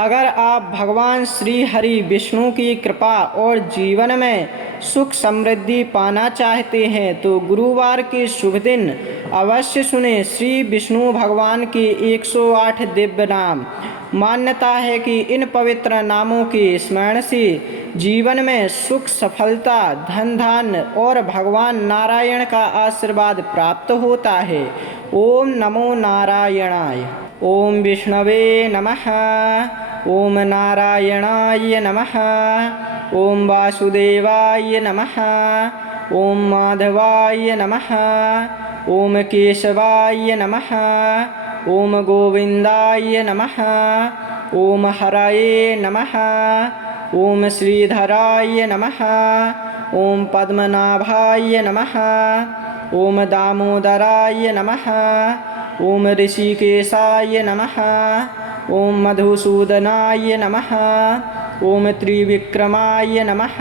अगर आप भगवान श्री हरि विष्णु की कृपा और जीवन में सुख समृद्धि पाना चाहते हैं तो गुरुवार के शुभ दिन अवश्य सुने श्री विष्णु भगवान के 108 दिव्य नाम। मान्यता है कि इन पवित्र नामों के स्मरण से जीवन में सुख सफलता धन धान्य और भगवान नारायण का आशीर्वाद प्राप्त होता है। ओम नमो नारायणाय। ओम विष्णवे नमः। ओम नारायणाय नमः। ओम वासुदेवाय नमः। ओम माधवाय नमः। ओम केशवाय नमः। ओम गोविंदाय नमः। ओम हरये नमः। ओम श्रीधराय नमः। ओम पद्मनाभाय नमः। ओम दामोदराय नमः। ओम ऋषिकेशाय नमः। ओम मधुसूदनाय नमः। ओम त्रिविक्रमाय नमः।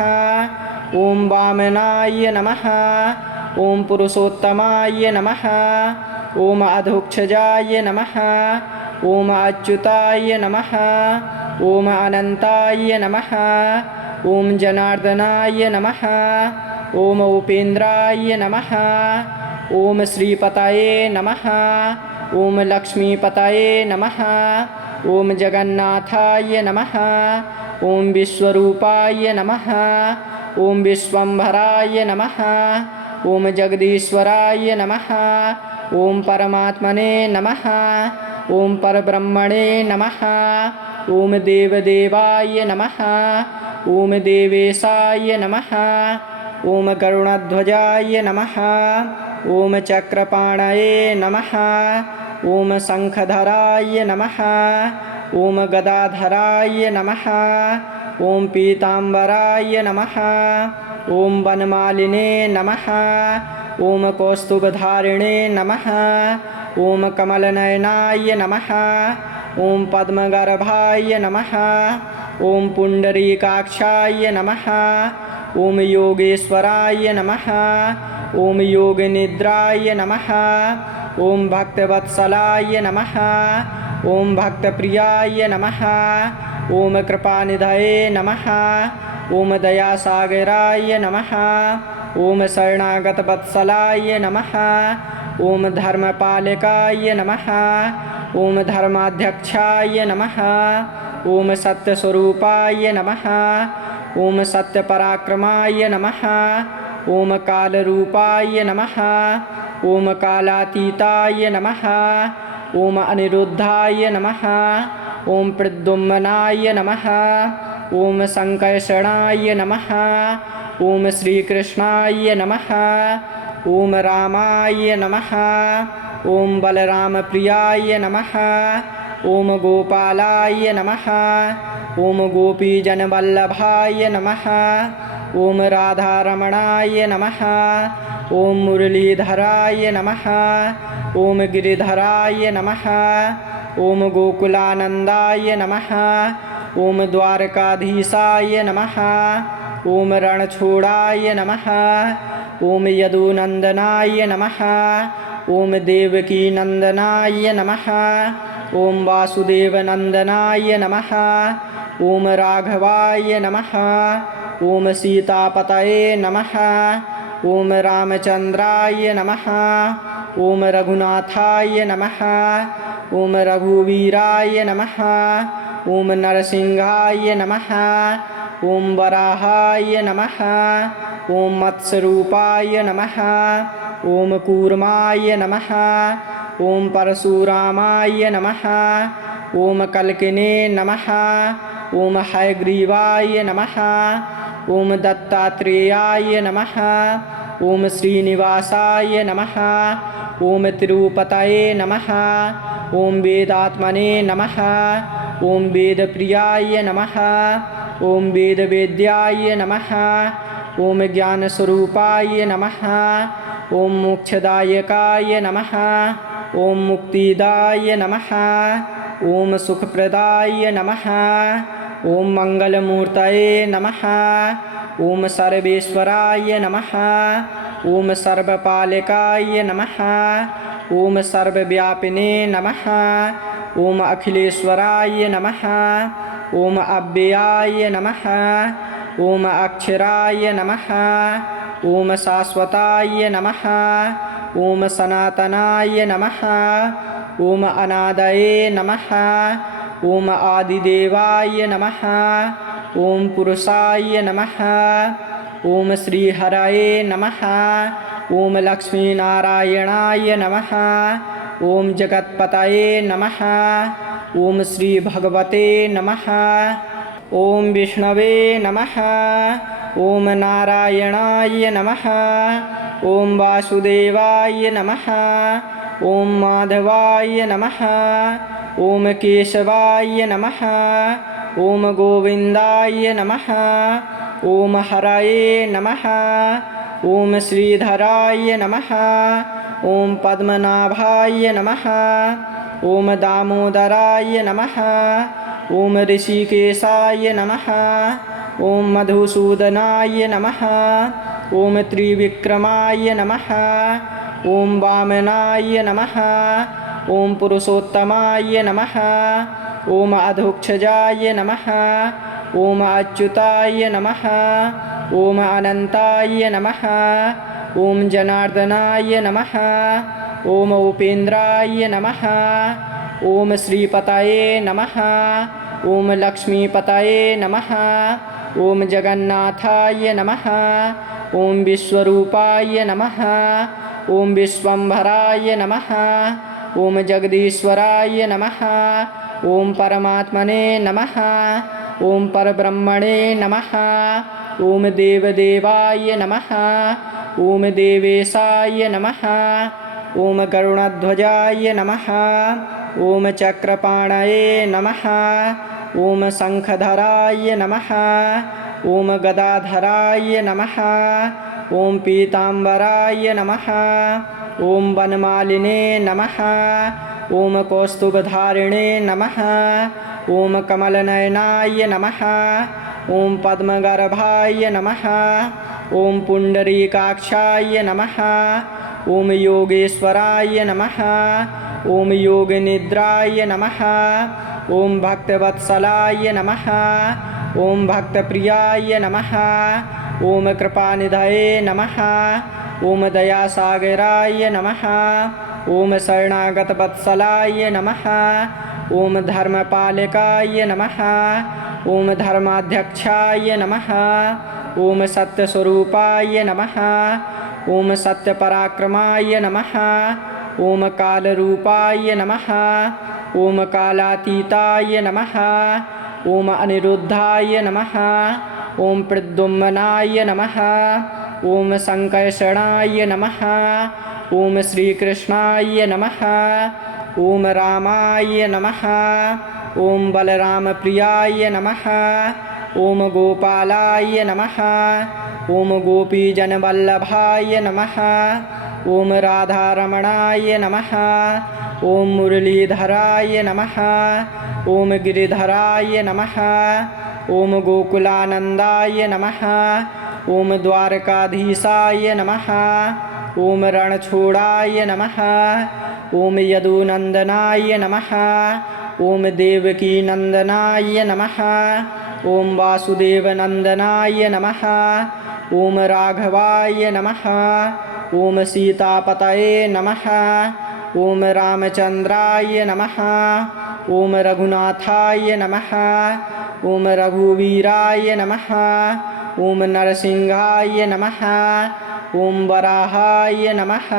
ओम वामनाय नमः। ओम पुरुषोत्तमाय नमः। ओम अधोक्षजाय नमः। ओम अच्युताय नमः। ओम अनंताय नमः। ओम जनार्दनाय नमः। ओम उपेन्द्राय नमः। ओम श्रीपतये नमः। ओम लक्ष्मीपतये नमः। ओम जगन्नाथाय नमः। ओम विश्वरूपाय नमः। ओम विश्वंभराय नमः। ओम जगदीश्वराय नमः। ओम परमात्मने नमः। ओम परब्रह्मणे नमः। ओम देवदेवाय नमः। ओम देवेशाय नमः। ओम गरुणध्वजाय नमः। ओम चक्रपाणये नमः। ओम शंखधराय नमः। ओम गदाधराय नमः। ओम पीताम्बराय नमः। ओम वनमालिने नमः। ओम कौस्तुभधारिणे नमः। ओम कमलनयनाय नमः। ओम पद्मगर्भाय नमः। ओम पुंडरीकाक्षाय नमः। ओम योगेश्वराय नमः। ओम योगनिद्राय नमः। ओम भक्तवत्सलाय नमः। ओम भक्तप्रियाय नमः। ओम कृपानिधये नमः। ओम दयासागराय नमः। ओम शरणागतवत्सलाय नमः। ओम धर्मपालकाय नमः। ओम धर्माध्यक्षाय नमः। ओम सत्यस्वरूपाय नमः। ओम सत्यपराक्रमाय नमः। ओम कालरूपाय नमः। ओम कालातीताय नमः। ओम अनिरुद्धाय नमः। ओम प्रद्युम्नाय नमः। ओम संकर्षणाय नमः। ओम श्रीकृष्णाय नमः। ओम रामाय नमः। ओम बलरामप्रियाय नमः। ओम गोपालाय नमः। ओम गोपीजनवल्लभाय नमः। ओम राधारमणाय नमः। ओम मुरलीधराय नमः। ओम गिरिधराय नमः। ओम गोकुलानंदाय नमः। ओम द्वारकाधीशाय नमः। ओम रणछोड़ाय नमः। ओम यदुनंदनाय नमः। ओम देवकीनंदनाय नमः। ओम वासुदेवनंदनाय नमः। ओम राघवाय नमः। ओम सीतापतये नमः। ओम रामचंद्राय नमः। ओम रघुनाथाय नमः। ओम रघुवीराय नमः। ओम नरसिंहाय नमः। ओम वराहाय नमः। ओम मत्स्यरूपाय नमः। ओम कूर्माय नमः। ओम परशुरामाय नमः। ओम कल्किने नमः। ओम हयग्रीवाय नमः। ओम दत्तात्रेयाय नमः। ओम श्रीनिवासाय नमः। ओम तिरुपतये नमः। ओम वेदात्मने नमः। ओम वेदप्रियाय नमः। ओम वेदवेद्याय नमः। ओम ज्ञानस्वरूपाय नमः। ओम मोक्षदायकाय नमः। ओम मुक्तिदाय नमः। ओम सुखप्रदाय नमः। ओम मंगलमूर्तये नमः। ओम सर्वेश्वराय नमः। ओम सर्वपालकाय नमः। ओम सर्वव्यापिने नमः। ओम अखिलेश्वराय नमः। ओम अव्ययाय नमः। ओम अक्षराय नमः। ओम शाश्वताय नमः। ओम सनातनाय नमः। ओम अनादये नमः। ओम आदिदेवाय नमः। ओम पुरुषाय नमः। ओम श्रीहरये नमः। ओम लक्ष्मीनारायणाय नमः। ओम जगत्पतये नमः। ओम श्री भगवते नमः। ओम विष्णवे नमः। ओम नारायणाय नमः। ओम वासुदेवाय नमः। ओम माधवाय नमः। ओम केशवाय नमः। ओम गोविंदाय नमः। ओम हरये नमः। ओम श्रीधराय नमः। ओम पद्मनाभाय नमः। ओम दामोदराय नमः। ओम ऋषिकेशाय नमः। ओम मधुसूदनाय नमः। ओम त्रिविक्रमाय नमः। ओम वामनाय नमः। ओम पुरुषोत्तमाय नमः। ओम अधोक्षजाय नमः। ओम अच्युताय नमः। ओम अनंताय नमः। ओम जनार्दनाय नमः। ओम उपेन्द्राय नमः। ओम श्रीपतये नमः। ओम लक्ष्मीपतये नमः। ओम जगन्नाथाय नमः। ओम विश्वरूपाय नमः। ओम विश्वंभराय नमः। ओम जगदीश्वराय नमः। ओम परमात्मने नमः। ओम परब्रह्मणे नमः। ओम देवदेवाय नमः। ओम देवेशाय नमः। ओम गरुणध्वजाय नमः। ओम चक्रपाणये नमः। ओम शंखधराय नमः। ओम गदाधराय नमः। ओम पीताम्बराय नमः। ओम वनमालिने नमः। ओम कौस्तुभधारिणे नमः। ओम कमलनयनाय नमः। ओम पद्मगर्भाय नमः। ओम पुंडरीकाक्षाय नमः। ओम योगेश्वराय नमः। ओम योगनिद्राय नमः। ओम भक्तवत्सलाय नमः। ओम भक्तप्रियाय नमः। ओम कृपानिधये नमः। ओम दयासागराय नमः। ओम शरणागतवत्सलाय नमः। ओम धर्मपालकाय नमः। ओम धर्माध्यक्षाय नमः। ओम सत्यस्वरूपाय नमः। ओम सत्यपराक्रमाय नमः। ओम कालरूपाय नमः। ओम कालातीताय नमः। ओम अनिरुद्धाय नमः। ओम प्रद्युम्नाय नमः। ओम संकर्षणाय नमः। ओम श्रीकृष्णाय नमः। ओम रामाय नमः। ओम बलरामप्रियाय नमः। ओम गोपालाय नमः। ओम गोपीजनवल्लभाय नमः। ओम राधारमणाय नमः। ओम मुरलीधराय नमः। ओम गिरिधराय नमः। ओम गोकुलानंदाय नमः। ओम द्वारकाधीशाय नमः। ओम रणछोड़ाय नमः। ओम यदुनंदनाय नमः। ओम देवकीनंदनाय नमः। ओम वासुदेवनंदनाय नमः। ओम राघवाय नमः। ओम सीतापतये नमः। ओम रामचंद्राय नमः। ओम रघुनाथाय नमः। ओम रघुवीराय नमः। ओम नरसिंहाय नमः। ओम वराहाय नमः।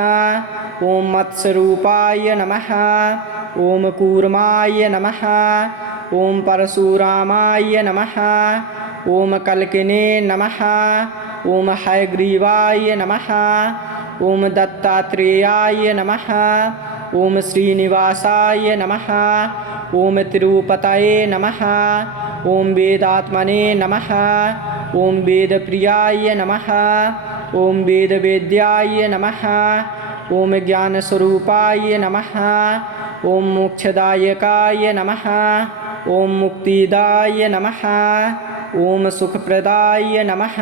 ओम मत्स्यरूपाय नमः। ओम कूर्माय नमः। ओम परशुरामाय नमः। ओम कल्किने नमः। ओम हयग्रीवाय नमः। ओम दत्तात्रेयाय नमः। ओम श्रीनिवासाय नमः। ओम तिरुपतये नमः। ओम वेदात्मने नमः। ओम वेदप्रियाय नमः। ओम वेदवेद्याय नमः। ओम ज्ञानस्वरूपाय नमः। ओम मोक्षदायकाय नमः। ओम मुक्तिदाय नमः। ओम सुखप्रदाय नमः।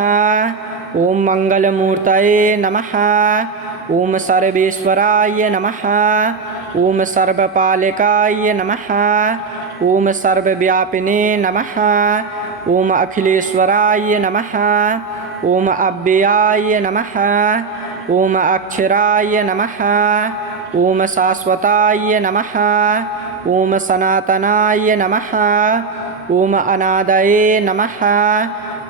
ओम मंगलमूर्तये नमः। ओम सर्वेश्वराय नमः। ॐ सर्वपालिकाय नमः। ॐ सर्वव्यापिने नमः। ॐ अखिलेश्वराय नमः। ॐ अव्ययाय नमः। ॐ अक्षराय नमः। ॐ शाश्वताय नमः। ॐ सनातनाय नमः। ॐ अनादये नमः।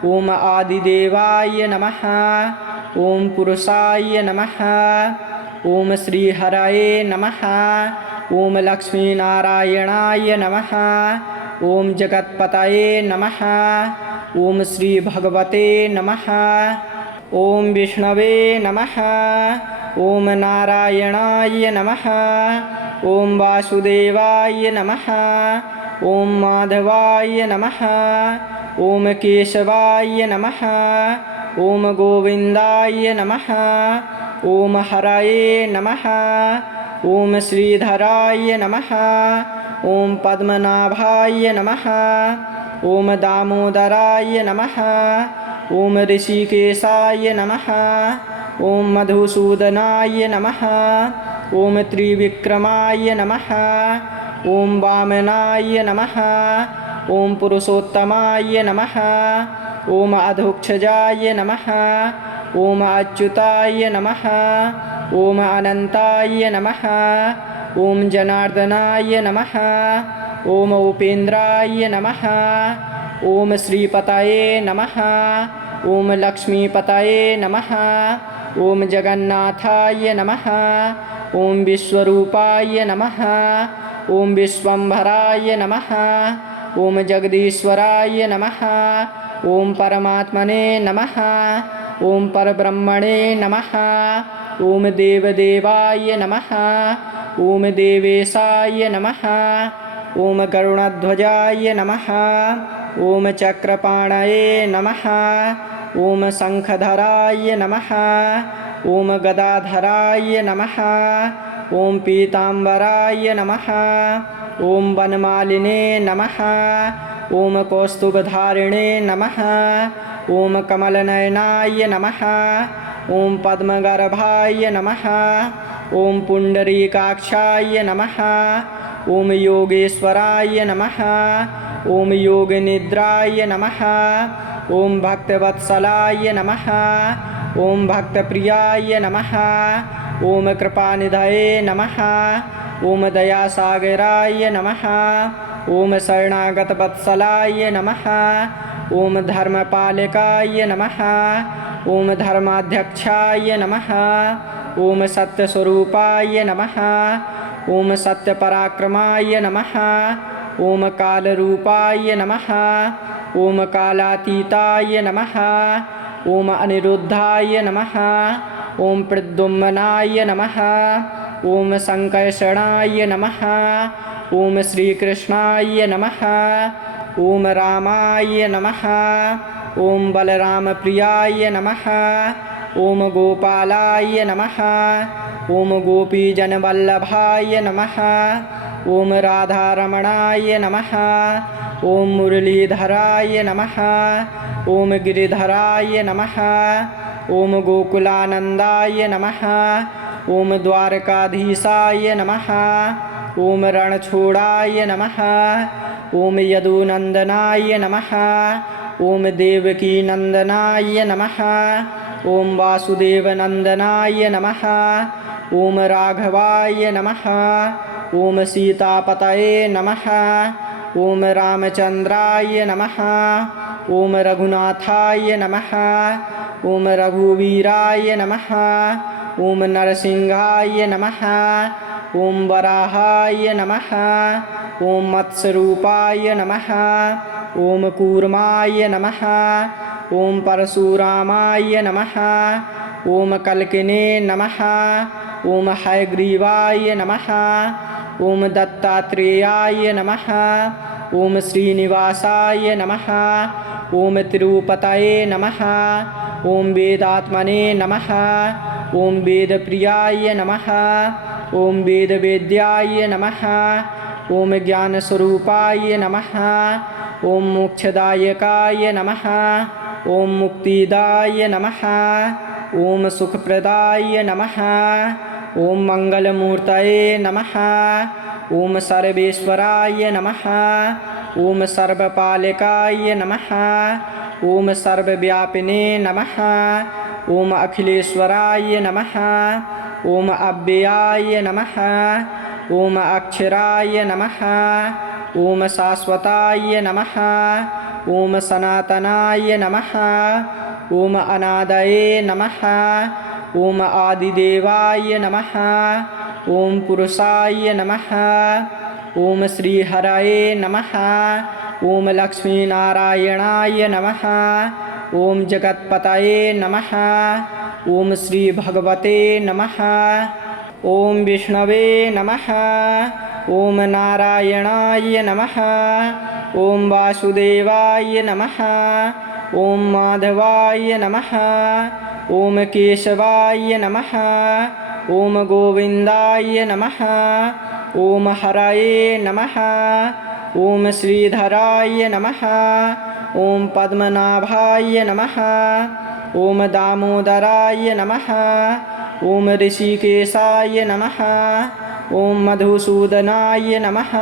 ॐ आदिदेवाय नमः। ॐ पुरुषाय नमः। ॐ श्रीहरये नमः। ॐ लक्ष्मीनारायणाय नमः। ॐ जगत्पतये नमः। ॐ श्रीभगवते नमः। ॐ विष्णवे नमः। ॐ नारायणाय नमः। ॐ वासुदेवाय नमः। ॐ माधवाय नमः। ॐ केशवाय नमः। ॐ गोविन्दाय नमः। ॐ हरये नमः। ॐ श्रीधराय नमः। ॐ पद्मनाभाय नमः। ॐ दामोदराय नमः। ॐ ऋषिकेशाय नमः। ॐ मधुसूदनाय नमः। ॐ त्रिविक्रमाय नमः। ॐ वामनाय नमः। ॐ पुरुषोत्तमाय नमः। ॐ अधोक्षजाय नमः। ॐ अच्युताय नमः। ॐ अनन्ताय नमः। ॐ जनार्दनाय नमः। ॐ उपेन्द्राय नमः। ॐ श्रीपतये नमः। ॐ लक्ष्मीपतये नमः। ॐ जगन्नाथाय नमः। ॐ विश्वरूपाय नमः। ॐ विश्वम्भराय नमः। ॐ जगदीश्वराय नमः। ॐ परमात्मने नमः। ॐ परब्रह्मणे नमः। ॐ देवदेवाय नमः। ॐ देवेशाय नमः। ॐ गरुडध्वजाय नमः। ॐ चक्रपाणये नमः। ॐ शङ्खधराय नमः। ॐ गदाधराय नमः। ॐ पीताम्बराय नमः। ॐ वनमालिने नमः। ॐ कौस्तुभधारिणे नमः। ॐ कमलनयनाय नमः। ॐ पद्मगर्भाय नमः। ॐ पुण्डरीकाक्षाय नमः। ॐ योगेश्वराय नमः। ॐ योगनिद्राय नमः। ॐ भक्तवत्सलाय नमः। ॐ भक्तप्रियाय नमः। ॐ कृपानिधये नमः। ॐ दयासागराय नमः। ॐ शरणागतवत्सलाय नमः। ॐ धर्मपालकाय नमः। ॐ धर्माध्यक्षाय नमः। ॐ सत्यस्वरूपाय नमः। ॐ सत्यपराक्रमाय नमः। ॐ कालरूपाय नमः। ॐ कालातीताय नमः। ॐ अनिरुद्धाय नमः। ॐ प्रद्युम्नाय नमः। ॐ संकर्षणाय नमः। ॐ श्रीकृष्णाय नमः। ॐ रामाय नमः। ॐ बलरामप्रियाय नमः। ॐ गोपालाय नमः। ॐ गोपीजनवल्लभाय नमः। ॐ राधारमणाय नमः। ॐ मुरलीधराय नमः। ॐ गिरिधराय नमः। ॐ गोकुलानन्दाय नमः। ॐ द्वारकाधीशाय नमः। ॐ रणछोडाय नमः। ॐ यदुनन्दनाय नमः। ॐ देवकीनन्दनाय नमः। ॐ वासुदेवनन्दनाय नमः। ॐ राघवाय नमः। ॐ सीतापतये नमः। ॐ रामचन्द्राय नमः। ॐ रघुनाथाय नमः। ॐ रघुवीराय नमः। ॐ नरसिंहाय नमः। ॐ वराहाय नमः। ॐ मत्स्यरूपाय नमः। ॐ कूर्माय नमः। ॐ परशुरामाय नमः। ॐ कल्किने नमः। ॐ हयग्रीवाय नमः। ॐ दत्तात्रेयाय नमः। ॐ श्रीनिवासाय नमः। ॐ तिरुपतये नमः। ॐ वेदात्मने नमः। ॐ वेदप्रियाय नमः। ॐ वेदवेद्याय नमः। ॐ ज्ञानस्वरूपाय नमः। ॐ मोक्षदायकाय नमः। ॐ मुक्तिदाय नमः। ॐ सुखप्रदाय नमः। ॐ मङ्गलमूर्तये नमः। ॐ सर्वेश्वराय नमः। ॐ सर्वपालकाय नमः। ॐ सर्वव्यापिने नमः। ॐ अखिलेश्वराय नमः। ॐ अव्ययाय नमः। ॐ अक्षराय नमः। ॐ शाश्वताय नमः। ॐ सनातनाय नमः। ॐ अनादये नमः। ॐ आदिदेवाय नमः। ॐ पुरुषाय नमः। ॐ श्रीहरये नमः। ॐ लक्ष्मीनारायणाय नमः। ॐ जगत्पतये नमः। ॐ श्रीभगवते नमः। ॐ विष्णवे नमः। ॐ नारायणाय नमः। ॐ वासुदेवाय नमः। ॐ माधवाय नमः। ॐ केशवाय नमः। ॐ गोविन्दाय नमः। ॐ हरये नमः। ॐ श्रीधराय नमः। ॐ पद्मनाभाय नमः। ॐ दामोदराय नमः। ॐ ऋषिकेशाय नमः। ॐ मधुसूदनाय नमः।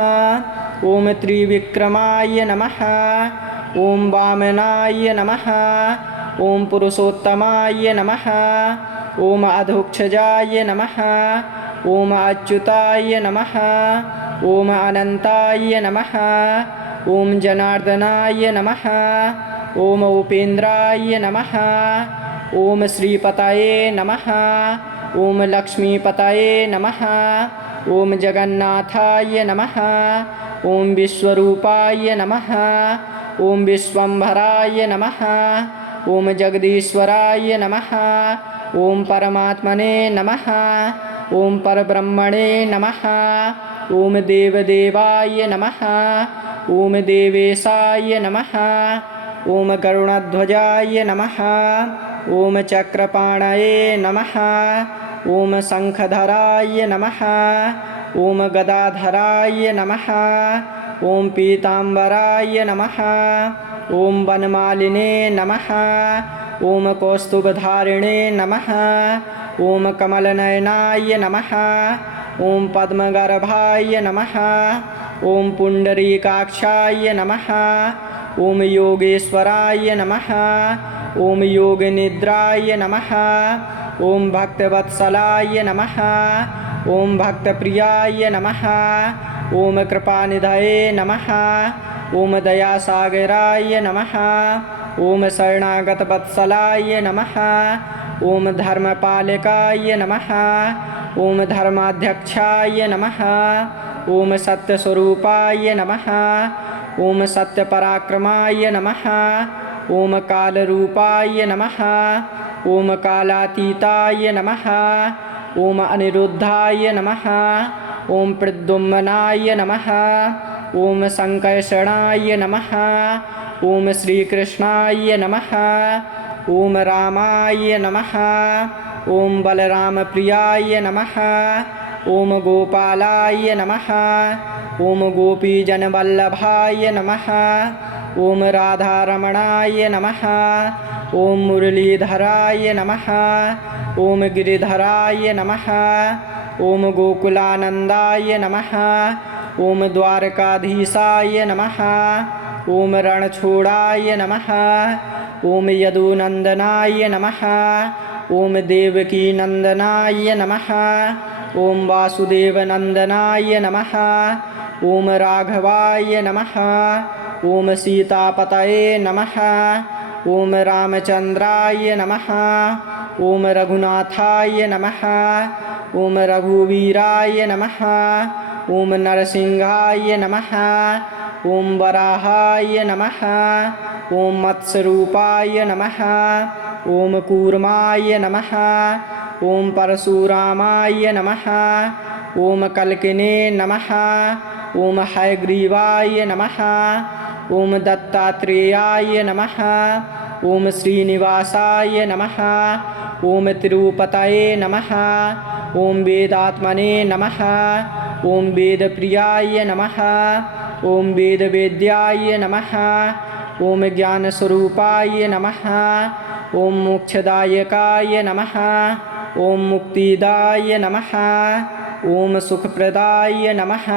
ॐ त्रिविक्रमाय नमः। ॐ वामनाय नमः। ॐ पुरुषोत्तमाय नमः। ॐ अधोक्षजाय नमः। ॐ अच्युताय नमः। ॐ अनन्ताय नमः। ॐ जनार्दनाय नमः। ॐ उपेन्द्राय नमः। ॐ श्रीपतये नमः। ॐ लक्ष्मीपतये नमः। ॐ जगन्नाथाय नमः। ॐ विश्वरूपाय नमः। ॐ विश्वम्भराय नमः। ॐ जगदीश्वराय नमः। ॐ परमात्मने नमः। ॐ परब्रह्मणे नमः। ॐ देवदेवाय नमः। ॐ देवेशाय नमः। ॐ गरुडध्वजाय नमः। ॐ चक्रपाणये नमः। ॐ शङ्खधराय नमः। ॐ गदाधराय नमः। ॐ पीताम्बराय नमः। ॐ वनमालिने नमः। ॐ कौस्तुभधारिणे नमः। ॐ कमलनयनाय नमः। ॐ पद्मगर्भाय नमः। ॐ पुण्डरीकाक्षाय नमः। ॐ योगेश्वराय नमः। ॐ योगनिद्राय नमः। ॐ भक्तवत्सलाय नमः। ॐ भक्तप्रियाय नमः। ॐ कृपानिधये नमः। ॐ दयासागराय नमः। ॐ शरणागतवत्सलाय नमः। ॐ धर्मपालकाय नमः। ॐ धर्माध्यक्षाय नमः। ॐ सत्यस्वरूपाय नमः। ॐ सत्यपराक्रमाय नमः। ॐ कालरूपाय नमः। ॐ कालातीताय नमः। ॐ अनिरुद्धाय नमः। ॐ प्रद्युम्नाय नमः। ॐ संकर्षणाय नमः। ॐ श्रीकृष्णाय नमः। ॐ रामाय नमः। ॐ बलरामप्रियाय नमः। ॐ गोपालाय नमः। ॐ गोपीजनवल्लभाय नमः। ॐ राधारमणाय नमः। ॐ मुरलीधराय नमः। ॐ गिरिधराय नमः। ॐ गोकुलानन्दाय नमः। ॐ द्वारकाधीशाय नमः। ॐ रणछोडाय नमः। ॐ यदुनन्दनाय नमः। ॐ देवकीनन्दनाय नमः। ॐ वासुदेवनन्दनाय नमः। ॐ राघवाय नमः। ॐ सीतापतये नमः। ॐ रामचन्द्राय नमः। ॐ रघुनाथाय नमः। ॐ रघुवीराय नमः। ॐ नरसिंहाय नमः। ॐ वराहाय नमः। ॐ मत्स्यरूपाय नमः। ॐ कूर्माय नमः। ॐ परशुरामाय नमः। ॐ कल्किने नमः। ॐ हयग्रीवाय नमः। ॐ दत्तात्रेयाय नमः। ॐ श्रीनिवासाय नमः। ॐ तिरुपतये नमः। ॐ वेदात्मने नमः। ॐ वेदप्रियाय नमः। ॐ वेदवेद्याय नमः। ॐ ज्ञानस्वरूपाय नमः। ॐ मोक्षदायकाय नमः। ॐ मुक्तिदाय नमः। ॐ सुखप्रदाय नमः।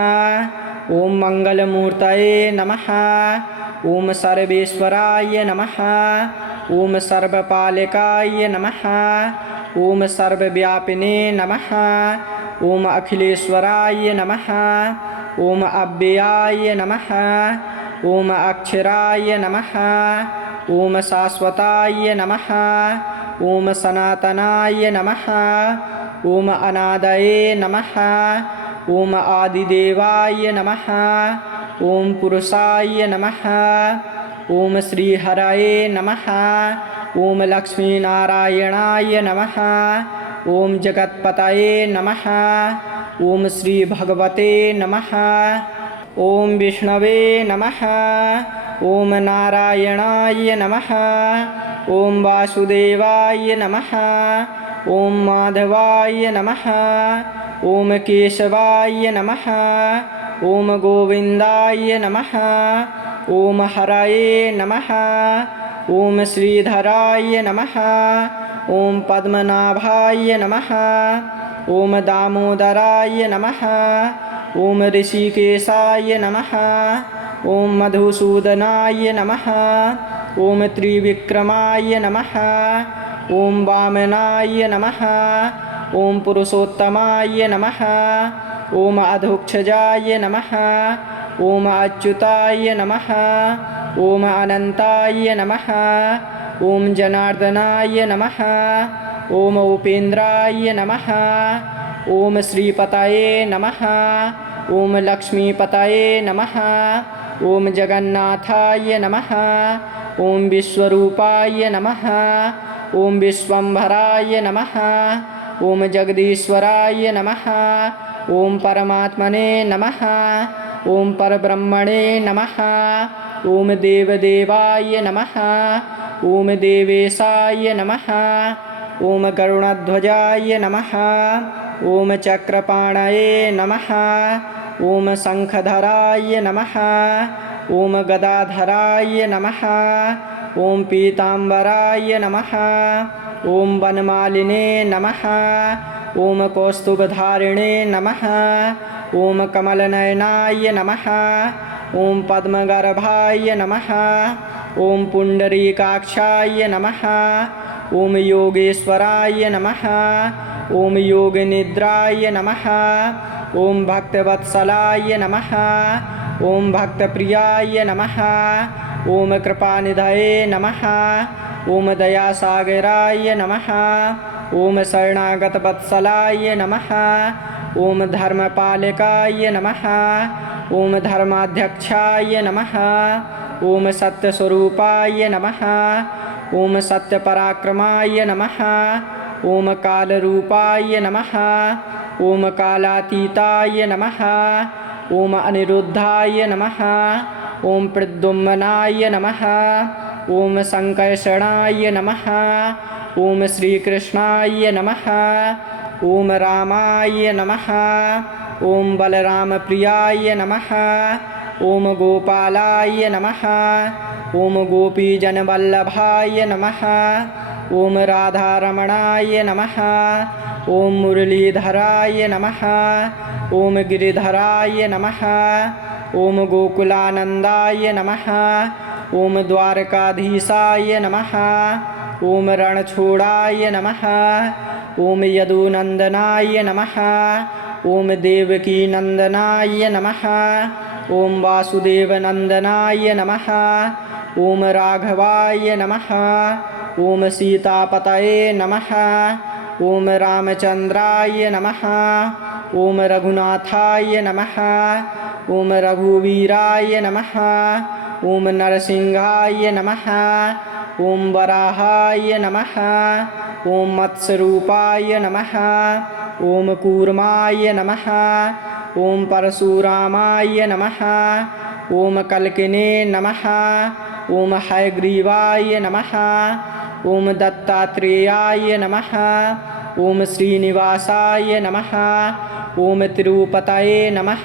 ॐ मङ्गलमूर्तये नमः। ॐ सर्वेश्वराय नमः। ॐ सर्वपालकाय नमः। ॐ सर्वव्यापिने नमः। ॐ अखिलेश्वराय नमः। ॐ अव्ययाय नमः। ॐ अक्षराय नमः। ॐ शाश्वताय नमः। ॐ सनातनाय नमः। ॐ अनादये नमः। ॐ आदिदेवाय नमः। ॐ पुरुषाय नमः। ॐ श्रीहरये नमः। ॐ लक्ष्मीनारायणाय नमः। ॐ जगत्पतये नमः। ॐ श्रीभगवते नमः। ॐ विष्णवे नमः। ॐ नारायणाय नमः। ॐ वासुदेवाय नमः। ॐ माधवाय नमः। ॐ केशवाय नमः। ॐ गोविन्दाय नमः। ॐ हरये नमः। ॐ श्रीधराय नमः। ॐ पद्मनाभाय नमः। ॐ दामोदराय नमः। ॐ ऋषिकेशाय नमः। ॐ मधुसूदनाय नमः। ॐ त्रिविक्रमाय नमः। ॐ वामनाय नमः। ॐ पुरुषोत्तमाय नमः। ॐ अधोक्षजाय नमः। ॐ अच्युताय नमः। ॐ अनन्ताय नमः। ॐ जनार्दनाय नमः। ॐ उपेन्द्राय नमः। ॐ श्रीपतये नमः। ॐ लक्ष्मीपतये नमः। ॐ जगन्नाथाय नमः। ॐ विश्वरूपाय नमः। ॐ विश्वम्भराय नमः। ॐ जगदीश्वराय नमः। ॐ परमात्मने नमः। ॐ परब्रह्मणे नमः। ॐ देवदेवाय नमः। ॐ देवेशाय नमः। ॐ गरुडध्वजाय नमः। ॐ चक्रपाणये नमः। ॐ शङ्खधराय नमः। ॐ गदाधराय नमः। ॐ पीताम्बराय नमः। ॐ वनमालिने नमः। ॐ कौस्तुभधारिणे नमः। ॐ कमलनयनाय नमः। ॐ पद्मगर्भाय नमः। ॐ पुण्डरीकाक्षाय नमः। ॐ योगेश्वराय नमः। ॐ योगनिद्राय नमः। ॐ भक्तवत्सलाय नमः। ॐ भक्तप्रियाय नमः। ॐ कृपानिधये नमः। ॐ दयासागराय नमः। ॐ शरणागतवत्सलाय नमः। ॐ धर्मपालकाय नमः। ॐ धर्माध्यक्षाय नमः। ॐ सत्यस्वरूपाय नमः। ॐ सत्यपराक्रमाय नमः। ॐ कालरूपाय नमः। ॐ कालातीताय नमः। ॐ अनिरुद्धाय नमः। ॐ प्रद्युम्नाय नमः। ॐ संकर्षणाय नमः। ॐ श्रीकृष्णाय नमः। ॐ रामाय नमः। ॐ बलरामप्रियाय नमः। ॐ गोपालाय नमः। ॐ गोपीजनवल्लभाय नमः। ॐ राधारमणाय नमः। ॐ मुरलीधराय नमः। ॐ गिरिधराय नमः। ॐ गोकुलानन्दाय नमः। ॐ द्वारकाधीशाय नमः। ॐ रणछोडाय नमः। ॐ यदुनन्दनाय नमः। ॐ देवकीनन्दनाय नमः। ॐ वासुदेवनन्दनाय नमः। ॐ राघवाय नमः। ॐ सीतापतये नमः। ॐ रामचन्द्राय नमः। ॐ रघुनाथाय नमः। ॐ रघुवीराय नमः। ॐ नरसिंहाय नमः। ॐ वराहाय नमः। ॐ मत्स्यरूपाय नमः। ॐ कूर्माय नमः। ॐ परशुरामाय नमः। ॐ कल्किने नमः। ॐ हयग्रीवाय नमः। ॐ दत्तात्रेयाय नमः। ॐ श्रीनिवासाय नमः। ॐ तिरुपतये नमः।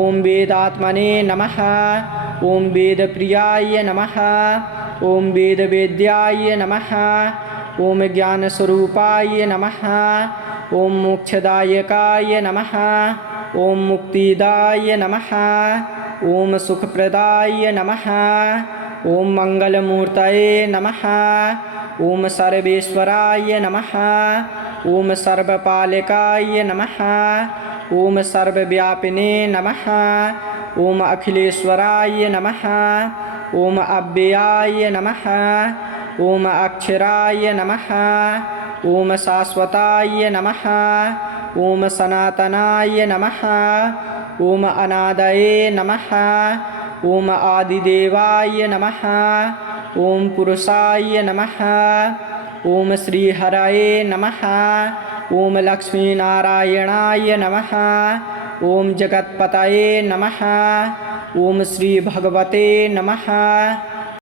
ॐ वेदात्मने नमः। ॐ वेदप्रियाय नमः। ॐ वेदवेद्याय नमः। ॐ ज्ञानस्वरूपाय नमः ॐ मोक्षदायकाय नमः ॐ मुक्तिदाय नमः ॐ सुखप्रदाय नमः ॐ मङ्गलमूर्तये नमः ॐ सर्वेश्वराय नमः ॐ सर्वपालकाय नमः ॐ सर्वव्यापिने नमः ॐ अखिलेश्वराय नमः ॐ अव्ययाय नमः ॐ अक्षराय नमः ॐ शाश्वताय नमः ॐ सनातनाय नमः ॐ अनादये नमः ॐ आदिदेवाय नमः ॐ पुरुषाय नमः ॐ श्रीहरये नमः ॐ लक्ष्मीनारायणाय नमः ॐ जगत्पतये नमः ॐ श्रीभगवते नमः।